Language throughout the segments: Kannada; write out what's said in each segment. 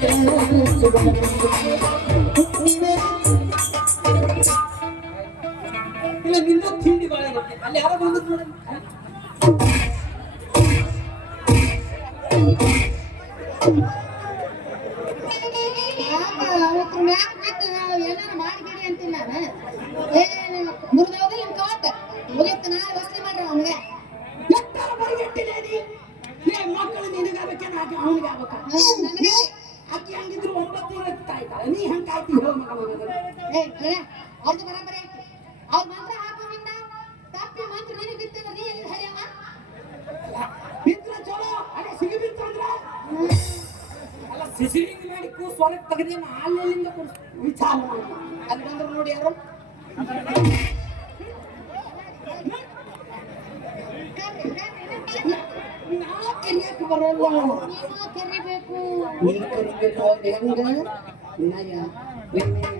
ಇಲ್ಲ ನಿಂದ ತಿಂಡಿ ಅಲ್ಲಿ ಯಾರೋ ಅಂತೀನಿ ನಾನು ಏ ಮುರಿದೋದ್ರೆ ನಿಮ್ ಕಾಟ ಮುಗಿತು ನಾಳೆ ವಸೂಲಿ ಮಾಡ್ರಿ ಅವನಿಗೆ ಮಕ್ಕಳು ನಿನಗಾಗಕ್ಕೆ ನಾಕೆ ಅವನಿಗೆ ಆಗ್ಬೇಕ ನನಗೆ ಆಕಿ ಹಂಗಿದ್ರು ಒಂಬತ್ತು ನೂರ ತಾಯ್ತಾಳೆ ನೀ ಹಂಗ ಕಾಯ್ತಿ ಹೇಳ ಮಗಳು ಏ ಅಲ್ಲ ಅವ್ರದ್ದು ಬರಾಬರಿ ಐತಿ ಅವ್ರ ಮಂತ್ರ ಹಾಕೋದ್ರಿಂದ ತಪ್ಪಿ ಮಂತ್ರ ನಿನಗೆ ಬಿತ್ತಿದ್ರೆ ನೀ ಎಲ್ಲಿ ಹರಿಯವ ಬಿದ್ರ ಚಲೋ ಅದೇ ಸಿಗಿ ಬಿತ್ತು ಅಂದ್ರ ಅಲ್ಲ ಸಿಸಿರಿಂಗ್ ಮಾಡಿ ಕೂಸ್ ಹೊರಗೆ ತೆಗೆದೇನ ಅಲ್ಲಿಂದ ವಿಚಾರ ಮಾಡಿ ಅಲ್ಲಿ ಬಂದ್ರು ನೋಡಿ ಯಾರು ನಾ ಕರಿಯಕ್ಕೆ ಬರಲ್ಲ. ನೀ ಕರಿಬೇಕು ಹೆಂಗ? ನಯ ವಿನಯ.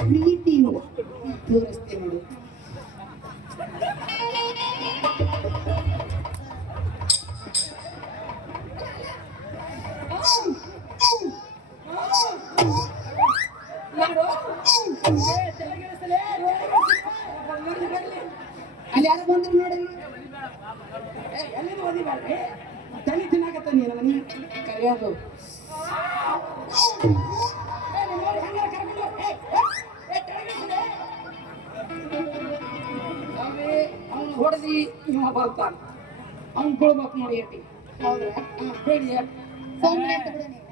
ಪ್ರೀತಿಯಿಂದ ತೋರಿಸ್ತೀನಿ ನೋಡು. ಅಲ್ಲಿ ಯಾರು ಬಂದ್ರು ನೋಡಿ? ಕರೆಯೋದು ಅವನು ಹೊಡೆದಿ ಇವ ಬರ್ತಾನ ಅವ್ನು ಕೊಡ್ಬೇಕು ನೋಡಿ ಅಟ್ಟಿ ಹೌದ್ರಾ ಹಾ, ಹೇಳಿ ಸೌಮ್ಯ ಅಂತ ಬಿಡು ನೀನು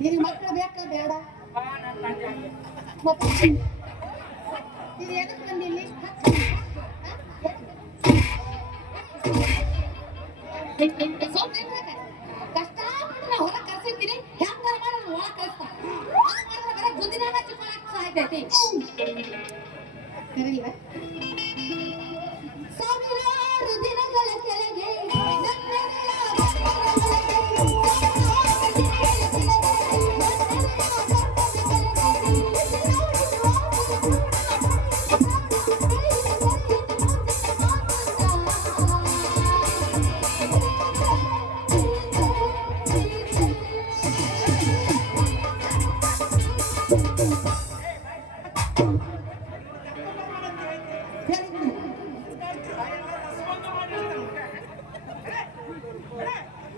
ನಿನಗೆ ಮಕ್ಕಳು ಬೇಕಾ ಬೇಡ ಮತ್ತೆ ಇದು ಎದಕ್ಕೆ ಬಂದಿಲ್ಲಿ ಸೌಮ್ಯ ती करेल का?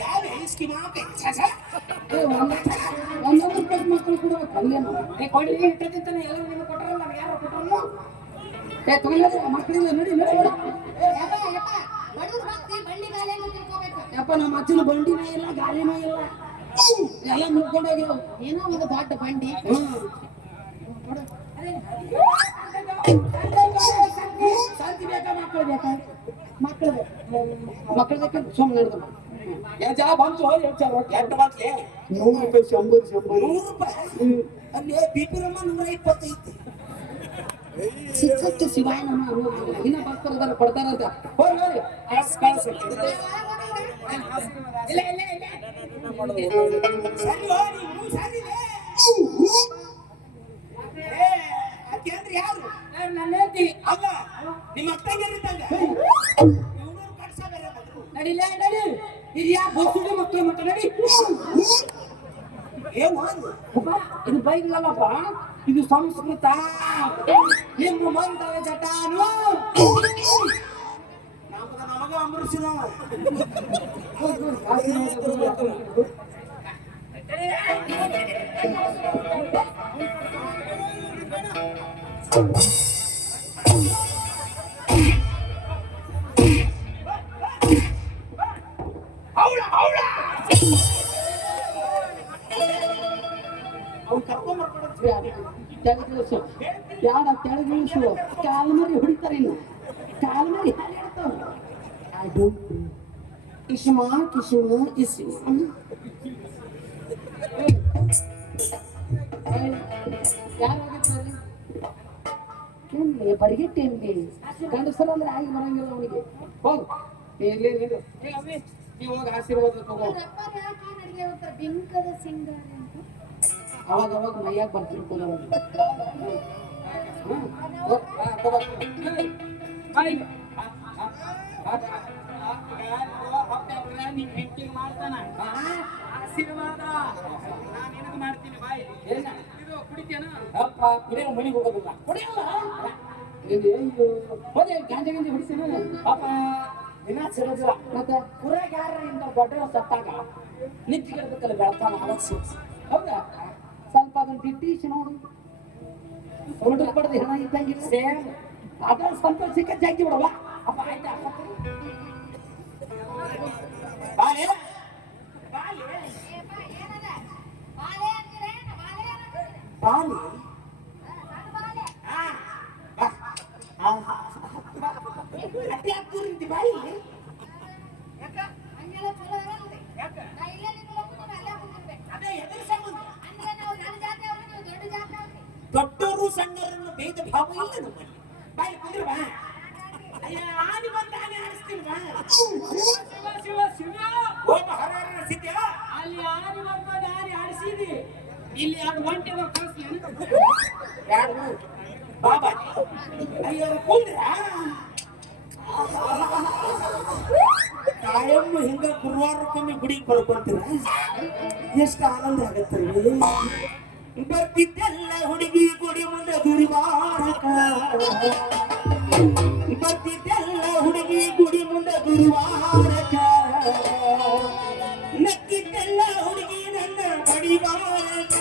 ಯಾವ ಹೆಂಸ್ಕಿ ಒಂದೊಂದು ರೂಪಾಯಿ ಮಕ್ಕಳು ಕೂಡ ಅಲ್ಲೇನು ಏ ಕೊಡಿ ಇಟ್ಟದಿತ್ತಾನೆ ಎಲ್ಲ ನಿಮಗೆ ಕೊಟ್ಟರಲ್ಲ ನಮ್ಗೆ ಯಾರು ಕೊಟ್ಟರಲ್ಲ ಏ ತಗೊಂಡ್ರೆ ಮಕ್ಕಳಿಂದ ನೋಡಿ ಯಪ್ಪ ನಮ್ಮ ಅಜ್ಜನ ಬಂಡಿನೇ ಇಲ್ಲ ಗಾಲಿನೂ ಇಲ್ಲ. ಎಲ್ಲ ಮುಗ್ಕೊಂಡೋಗಿರೋ ಏನೋ ಒಂದು ದೊಡ್ಡ ಬಂಡಿ. ಶಾಂತಿ ಬೇಕಾ ಮಕ್ಕಳು ಬೇಕಾ? ಮಕ್ಕಳು ಮಕ್ಕಳದಕ್ಕೆ ಸುಮ್ಮನೆ ನಡೆದು ಯಜಾ ಬಂತು? ಯಜಾ ಎಂಟು ಬಂತ್ಲೆ? ನೂರು ರೂಪಾಯಿ ಶಂಬರ್ ಶಂಬರ್. ನೂರು ರೂಪಾಯಿ ಅಲ್ಲಿ ಬಿ ಪಿ ರಮ್ಮ ನೂರ ಇಪ್ಪತ್ತೈತಿ ಸಿಕ್ಕಷ್ಟು ಶಿವಾಯ ನಮ್ಮ ಇನ್ನ ಬರ್ತಾರ ಕೊಡ್ತಾರಂತ ಹೋಗಿ ಇಲ್ಲ ಇಲ್ಲ ಇಲ್ಲ. ಸರಿ ಹೋಗಿ ಮುಂದೆ ಸರಿಲೇ ಏ ಅಕ್ಕಂದ್ರೆ ಯಾರು ನನ್ನ ಹೇಳ್ತಿ ಅಲ್ಲ ನಿಮ್ಮ ಅಕ್ಕಂಗಿರಿದ್ದಂಗ ಇವ್ನೂರು ಕಡ್ಸ ಬೇರೆ ಬಂದ್ರು ನಡಿಲ್ಲ ನಡಿ ಇದು ಯಾ ಬಸ್ಸುಡಿ ಮಕ್ಕಳು ಮಕ್ಕಳು ನಡಿ ಏನು ಅದು? ಅಬ್ಬಾ, ಇದು ಬೈಗಳಲ್ಲಪ್ಪ ಇದು ಸಂಸ್ಕೃತ ನಿಮ್ಮ ಮಂದವ ಜಟಾನು ನಮಗ ಯಾಡ ಕಾಲು ಮರಿ ಹೊಡಿತಾರೆ ಇನ್ನು. ಕಾಲ್ಮರಿ ಹಾರಾಡ್ತಾವ ಅದು ಇಸ್ಮಾ ಕಿಸ್ಮ ಇಸ್ಮಾ ಯಾರಾಗಿದ್ದಾರೆ ಟೈಮ್ ಪರಿಗೆಟ್ಟಿ ನಿಮಗೆ ಗಂಡಸರ ಅಂದ್ರೆ ಆಗಿ ಬರಂಗಿಲ್ಲ ಅವನಿಗೆ. ಹೋಗು. ಹೋಗಿ ಆಶೀರ್ವಾದ ತಗೋ. ಬಿಂಕದ ಸಿಂಗಾರ ಅವಾಗ ಅವಾಗ ಮೈಯಾಗ ಬರ್ತಿರ್ತಾನ ಅವನು ಹ್ಮ್ ಹೋಗ್, ಆ, ತಗೋ. ಹ್ಮ್. ಬಾ ಇಲ್ಲಿ. ಆ, ಆ, ಆ, ಮಾಡ್ತಾನ ಆ, ಆಶೀರ್ವಾದ ನಾನು ನಿನಗೆ ಮಾಡ್ತೀನಿ ಬಾಯಿ ಏನ? ಕುಡಿತೇನ ಅಪ್ಪ ಕುಡಿಯೋ ಮನೆಗೆ ಹೋಗೋದಿಲ್ಲ ಕುಡಿಯಲ್ಲ ಹೋದೆ ಗಾಂಜೆ ಗಾಂಜಿ ಪಾಪ ದಿನ ಸಿಗೋದಿಲ್ಲ ಮತ್ತೆ ಕುರಾಗ ಇಂಥ ದೊಡ್ಡ ಸತ್ತಾಗ ನಿಂತಿಗಿರ್ಬೇಕಲ್ಲ ಬೆಳತಾನ ಅವಾಗ ಸ್ವಲ್ಪ ಅದನ್ನ ದಿಟ್ಟಿಸಿ ನೋಡು ಹೊರಟು ಪಡೆದು ಹೆಣ ಇದ್ದಂಗಿಲ್ಲ ಸೇಮ್ ಅದ ಸ್ವಲ್ಪ ಸಿಕ್ಕ ಜಗ್ಗಿ ಬಿಡವ ಅಪ್ಪ ಆಯ್ತಾ ಬಾಲೆ ಬಾಲೆ ಏಪ್ಪ, ಏನದ? ಬಾಳೆ ಅಂತೀರೇನು? ಬಾಳೆ ಅನ್ನೋದು? ಬಾಲೆ ಸಣ್ಣ ಬಾಳೆ. ಆ, ಬಾ. ಆ, ಅತ್ತೆ ಹಾಕ್ತೂರಿಂತಿ ಬಾಯಿ ಹಂಗೆಲ್ಲ ಚಲೋ ಇರಲ್ರಿ. ನಾ ಇಲ್ಲೇ ನಿಂತ್ಕೊಂಡು ದೊಡ್ಡವರು ಸಂಘರನ್ನು ಭೇದ ಭಾವ ಇಲ್ಲ ನಮ್ಮಲ್ಲಿ. ಬಾಯಿ ಕುಂದ್ರ ಬಾ ಅಯ್ಯ ಆನೆ ಬಂದಾನೆ ಆಡಿಸ್ತೀನಿ ಬಾ ಶಿವ ಶಿವ ಶಿವ. ಓಮ ಹರಹರ ಸಿದ್ಧ? ಅಲ್ಲಿ ಆರಿ ಬಂದ ದಾರಿ ಆಡಿಸಿದಿ. ಇಲ್ಲಿ ಅದು ಒಂಟೆ ಕಳಿಸ್ಲಿ ಯಾರು? ಬಾಬಾ. ಅಯ್ಯೋ ಕುಂದ್ರ. ಕಾಯಮ್ಮ ಹಿಂಗ ಗುರುವಾರಕ್ಕೊಮ್ಮೆ ಗುಡಿಗೆ ಬರ್ಕೊಂತೀರ ಎಷ್ಟು ಆನಂದ ಆಗತ್ತೆ ಬರ್ತಿದ್ದೆಲ್ಲ ಹುಡುಗಿ ಗುಡಿ ಮುಂದೆ ದುರ್ವಾರಕ ಬರ್ತಿದ್ದೆಲ್ಲ ಹುಡುಗಿ ಗುಡಿ ಮುಂದೆ ದುರ್ವಾರಕ ನಕ್ಕಿದ್ದೆಲ್ಲ ಹುಡುಗಿ ನನ್ನ ಬಡಿವಾರಕ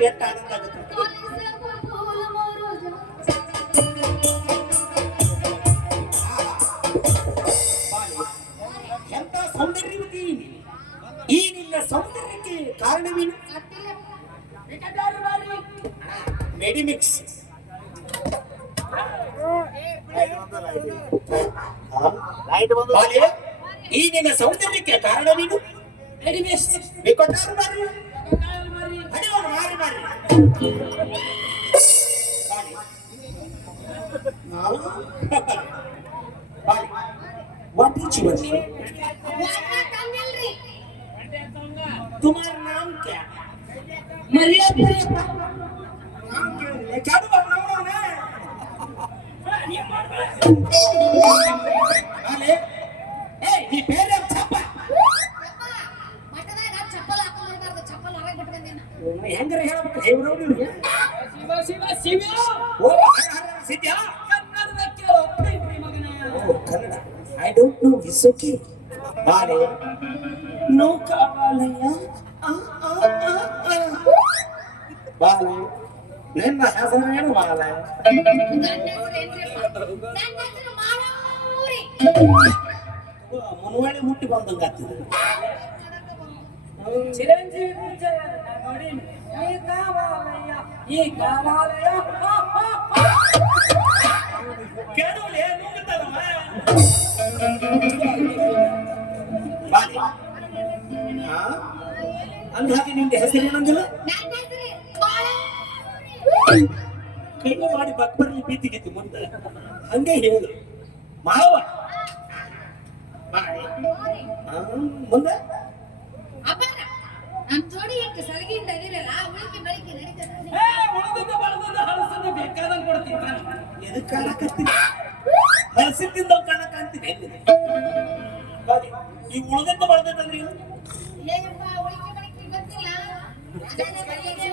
ದುರ್ವಾರಕ ಇಷ್ಟ ಇದ್ರೆ ಎಷ್ಟು ಆನಂದ ಆಗುತ್ತೆ ಕಾಲಿಸವ ಪೂಲ ಮೋರೋಜ. ಎಂತ ಸೌಂದರ್ಯವತಿ ನೀನು. ಈ ನಿನ್ನ ಸೌಂದರ್ಯಕ್ಕೆ ಕಾರಣವೇನು ಗೊತ್ತಿಲ್ಲ. ಮೆಡಿಮಿಕ್ಸ್ ಬಾಲ್ಯ, ಈ ನಿನ್ನ ಸೌಂದರ್ಯಕ್ಕೆ ಕಾರಣವೇನು Medimix What did you want? तुम्हारा नाम क्या मरिया नाम क्या है क्या तुम्हारा नाम है अरे ए नी पे ಹೆಂಗ್ರ ಹೇಳ್ಬೇಕು ಹೇವ್ರವ್ರು ಇವ್ರಿಗೆ ಶಿವ ಶಿವ ಶಿವ! ಓ ಹರ ಹರ ಸಿದ್ಯಾ ಕನ್ನಡದ ಕೇಳು ಪ್ರೀತಿ ಮಗನೇ. ಓ Kannada. I don't know it's okay ಬಾರೆ ನೌಕಾಲಯ ಕಾವಾಲಯ್ಯ ಆ ಆ ಆ ಆ. ಬಾಲೆ. ನಿನ್ನ ಬಾಲೆ? ಹೆಸರು ಏನು ನನ್ನ ಮುನ್ವಳಿ ಮುಟ್ಟಿ ಬಂದಂಗ ಕಾವಾಲಯ್ಯ ಈ ಕಾವಾಲಯ ಹಾ, ಹಾ, ಹಾ. ಕೇಳೋಲೆ ನುಗ್ಗುತ್ತದವ ಬಾಲೆ ಅಂದಾಗೆ ನಿಮ್ದು ಹೆಸರು ಏನಂದಿಲ್ಲ ಕೈ ಮಾಡಿ ಬಕ್ಬರ್ಲಿ ಬೀತಿಗಿತ್ತು ಮುಂದೆ. ಹಂಗೆ ಹೇಳು. ಮಾವ. ಮುಂದೆ? ನಮ್ ಜೋಡಿ ಎಷ್ಟು ಸಲಗಿಂದ ಇದೀರಲ್ಲ, ಉಳಿಕೆ ಬಳಿಕೆ ನಡೀತದೆ. ಏ, ಉಳ್ದದ್ದು ಬಳದದ್ದು ಹಳಸದ್ದು ಬೇಕಾದಂಗ್ ಕೊಡ್ತೀನಿ ನಾನು. ಎದಕ್ ಕಾಣಕತ್ತೀನಿ ಕಾಣ್ತೀನಿ ಬಾಲೆ, ಈ ಉಳ್ದದ್ದು ಬಳದತ್ತಂದ್ರೆ ಏಯಪ್ಪ, ಉಳಿಕೆ ಬಳಿಕೆ ಗೊತ್ತಿಲ್ಲ. ಅದೇ ಬೆಳಿಗ್ಗೆ